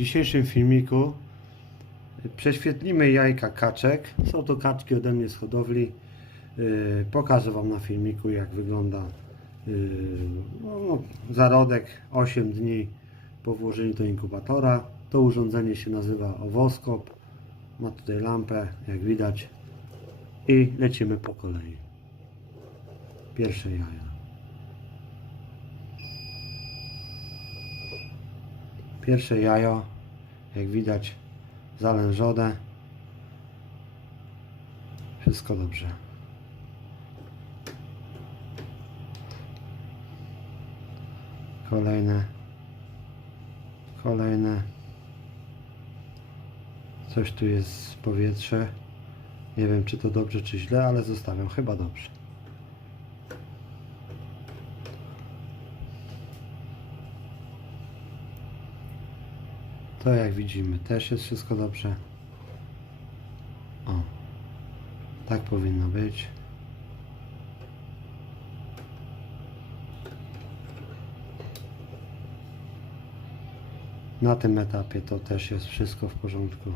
dzisiejszym filmiku prześwietlimy jajka kaczek. Są to kaczki ode mnie z hodowli. Yy, Pokażę Wam na filmiku jak wygląda yy, no, zarodek 8 dni po włożeniu do inkubatora. To urządzenie się nazywa owoskop. Ma tutaj lampę, jak widać. I lecimy po kolei. Pierwsze jaja. Pierwsze jajo, jak widać, zalężone. Wszystko dobrze. Kolejne. Kolejne. Coś tu jest w powietrze. Nie wiem, czy to dobrze, czy źle, ale zostawiam. Chyba dobrze. To jak widzimy, też jest wszystko dobrze. O, tak powinno być. Na tym etapie to też jest wszystko w porządku.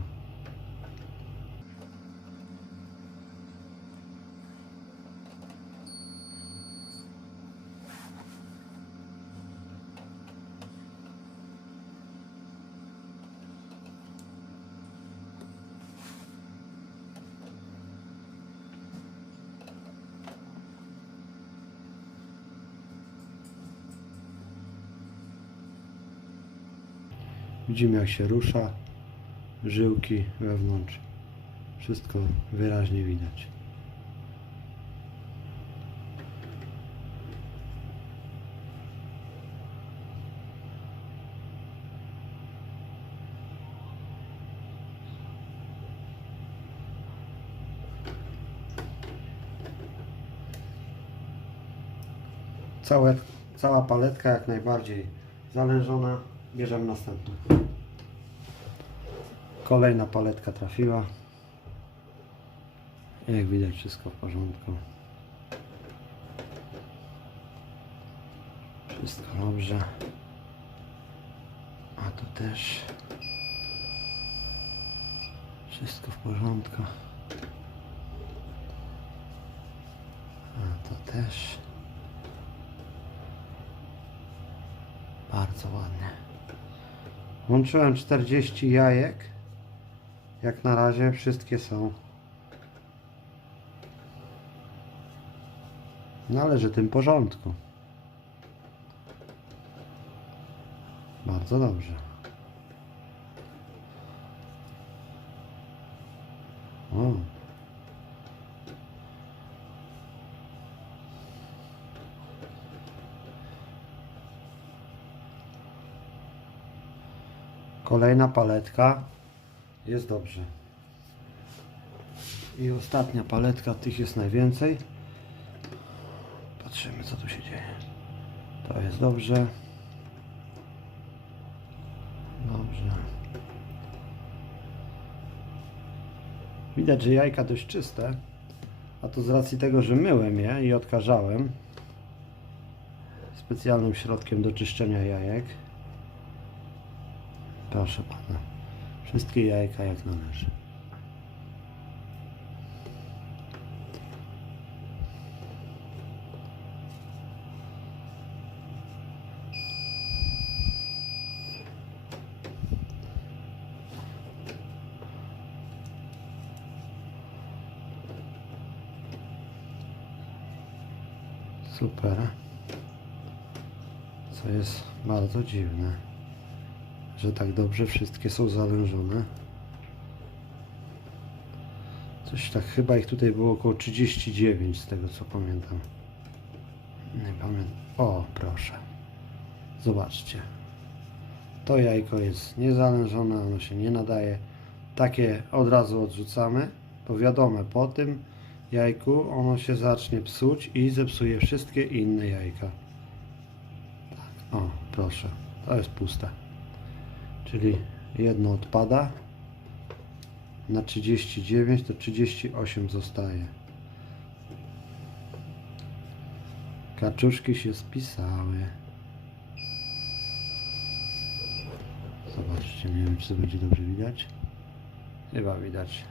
Widzimy jak się rusza, żyłki wewnątrz. Wszystko wyraźnie widać. Całe, cała paletka jak najbardziej zalężona. Bierzemy następną. Kolejna paletka trafiła. Jak widać wszystko w porządku. Wszystko dobrze. A tu też. Wszystko w porządku. A to też. Bardzo ładnie. Włączyłem 40 jajek. Jak na razie wszystkie są. Należy tym porządku. Bardzo dobrze. O. Kolejna paletka. Jest dobrze. I ostatnia paletka, tych jest najwięcej. Patrzymy co tu się dzieje. To jest dobrze. Dobrze. Widać, że jajka dość czyste. A to z racji tego, że myłem je i odkażałem specjalnym środkiem do czyszczenia jajek. Proszę pana. Wszystkie jajka jak należy. Super. Co jest bardzo dziwne że tak dobrze wszystkie są zalężone. Coś tak, chyba ich tutaj było około 39 z tego co pamiętam. Nie pamiętam. O, proszę. Zobaczcie. To jajko jest niezalężone, ono się nie nadaje. Takie od razu odrzucamy, bo wiadomo, po tym jajku ono się zacznie psuć i zepsuje wszystkie inne jajka. Tak, o, proszę. To jest puste czyli jedno odpada na 39 to 38 zostaje kaczuszki się spisały Zobaczcie, nie wiem czy będzie dobrze widać. Chyba widać.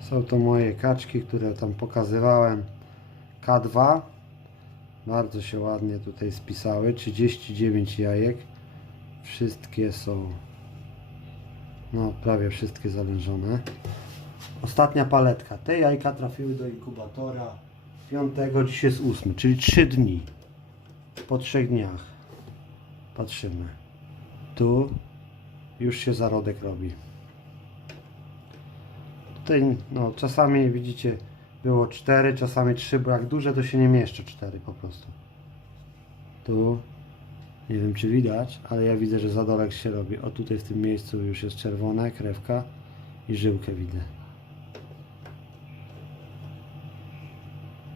Są to moje kaczki, które tam pokazywałem. K2. Bardzo się ładnie tutaj spisały. 39 jajek. Wszystkie są no prawie wszystkie zalężone. Ostatnia paletka. Te jajka trafiły do inkubatora 5, dziś jest 8, czyli 3 dni. Po 3 dniach. Patrzymy. Tu już się zarodek robi. Tutaj no czasami widzicie było 4, czasami 3, bo jak duże to się nie mieszczą 4 po prostu. Tu nie wiem czy widać, ale ja widzę, że zadolek się robi. O tutaj w tym miejscu już jest czerwona krewka i żyłkę widzę.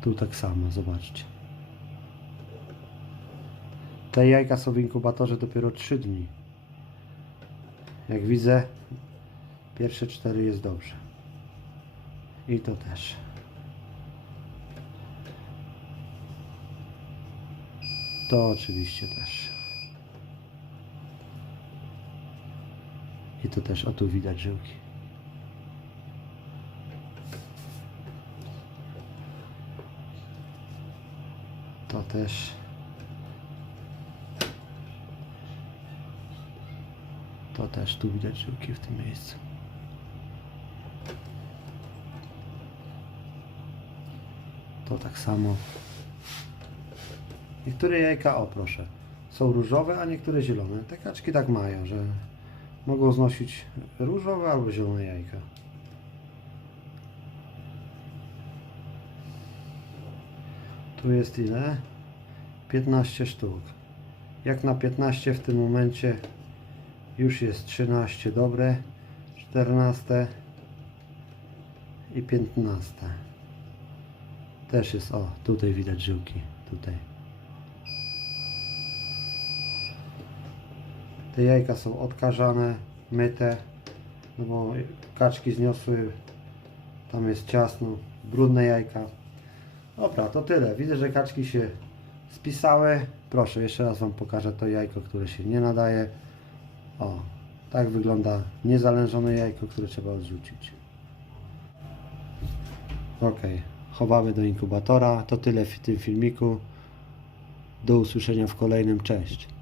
Tu tak samo, zobaczcie. Te jajka są w inkubatorze dopiero 3 dni. Jak widzę, pierwsze 4 jest dobrze. I to też. To oczywiście też. I to też, o tu widać żyłki. To też. To też, tu widać żyłki w tym miejscu. To tak samo. Niektóre jajka, o proszę, są różowe, a niektóre zielone. Te kaczki tak mają, że mogą znosić różowe albo zielone jajka. Tu jest ile? 15 sztuk. Jak na 15 w tym momencie już jest 13 dobre, 14 i 15. Też jest, o, tutaj widać żyłki, tutaj. Te jajka są odkażane, myte, no bo kaczki zniosły, tam jest ciasno, brudne jajka. Dobra, to tyle. Widzę, że kaczki się spisały. Proszę, jeszcze raz Wam pokażę to jajko, które się nie nadaje. O, tak wygląda niezalężone jajko, które trzeba odrzucić. Ok, chowamy do inkubatora. To tyle w tym filmiku. Do usłyszenia w kolejnym. Cześć.